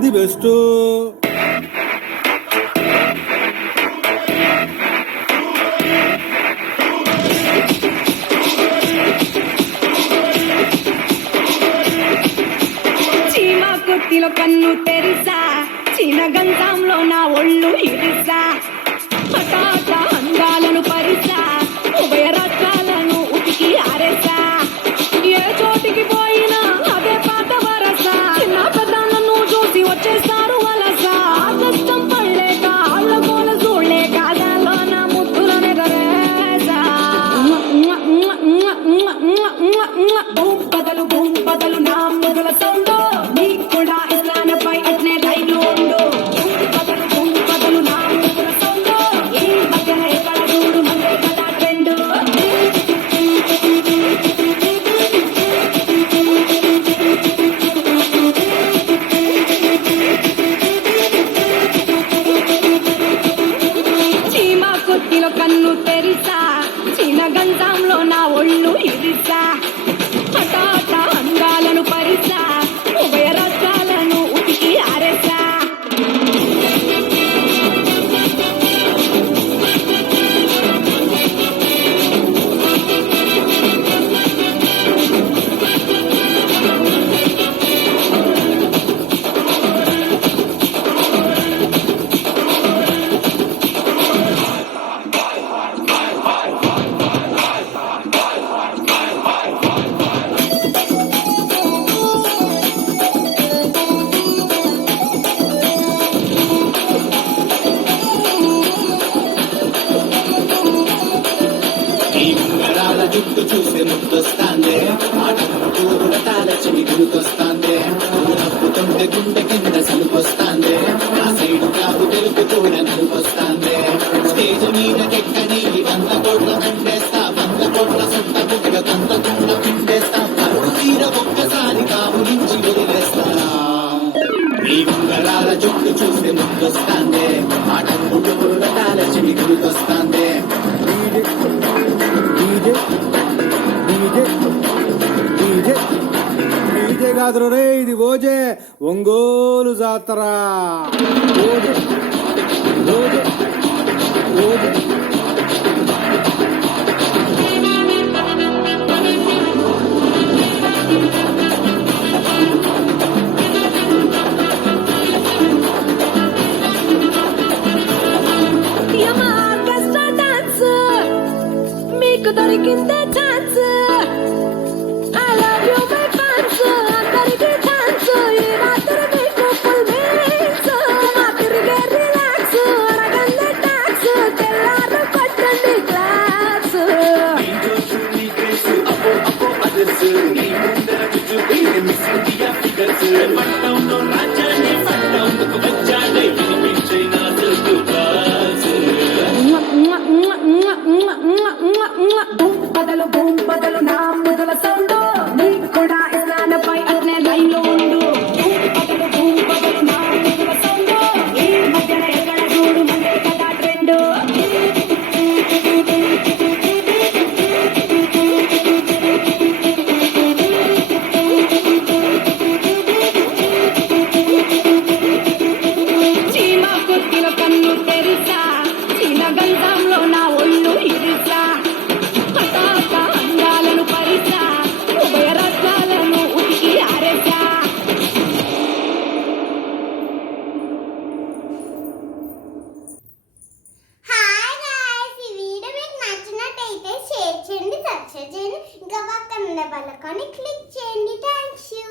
All the best. చీమా కొట్టిలో కన్ను తెరిసా, చీన గంధంలో నా ఒళ్ళు ఇరిసా, హఠాట అందాలను పరిసా, ఉభయ రాష్ట్రాలను ఉతికి ఆరేసా, ఏ చోటికి పోయినా అదే పాత వరస, చిన్న పెద్దలను చూసి వచ్చేస్తారు వలస, కష్టం పడలేక ఆళ్ళ కోల చూడలేక దానిలో నా ముద్దులనే గరేసా, బదలు నా ముదుల సౌండ్ నీకు కూడా ఇస్లానపై అట్నే లైన్ ఉండు, బదలు నా ముదుల సౌండ్ ఈ మధ్యన ఎక్కడ చూడు మందే కదా ట్రెండ్. చీమా కొద్దిలో కన్ను తెరిసా, చిన్న గంధంలో నా ఒళ్ళు ఇరిసా, హఠాట అందాలను పరిసా, ఉభయ రాష్ట్రాలను ఉతికి ఆరేసా. ఈ ఉంగరాల జుట్టు చూసి ముద్దొస్తాందే, ఆటల తాళచిని గుర్తొస్తాందే, నవ్వుతుంటే గుండె కింద సలుపొస్తాందే, నా సైడు కాపు తెలుపు కూడా నలుపొస్తాందే, స్టేజ్ మీదకెక్కని వంద కోట్ల మండేస్తా, 100 కోట్ల సొంత బుగ్గ కొంత కుండ పిండేస్తా, అరుడు తీర ఒక్కసారి కాపు నుంచి వదిలేస్తా. ఈ ఉంగరాల జుట్టు చూసి ముద్దొస్తాందే, ఆటల తాళచిని గుర్తొస్తాందే. డీజే కాదురా రే, ఇది ఓజే, ఒంగోలు జాతర. ఓజే ఓజే ఓజే. యమ ఆర్కెస్ట్రా డాన్స్ మీకు దొరికిందే chance, I love you my fans, అందరికీ ఛాన్స్, ఈ రాత్రి మీకు ఫుల్ మీల్స్, మా తిరిగే రిలాక్స్, అడగండి ట్యాక్స్, తెల్లారు కొట్టండి క్లాస్. బదలు నా ముదుల సౌండ్ నీకు కూడా ఇస్లానపై అట్నే లైన్ ఉండు, బదలు నా ముదుల సౌండ్ ఈ మధ్యన ఎక్కడ చూడు మందే కదా ట్రెండ్. చీమా కొద్దిలో కన్ను తెరిసా, చిన్న గంధంలో నా ఒళ్ళు ఇరిసా, హఠాత అందాలను పరిసా, ఉభయ రాష్ట్రాలను ఉతికి ఆరేసా. హాయ్ గాయ్స్, ఈ వీడియో మీకు నచ్చినట్టయితే షేర్ చేయండి, సబ్స్క్రైబ్ చేయండి, ఇంకా పక్కన ఉన్న బెల్ ఐకాన్ని క్లిక్ చేయండి. Thank you.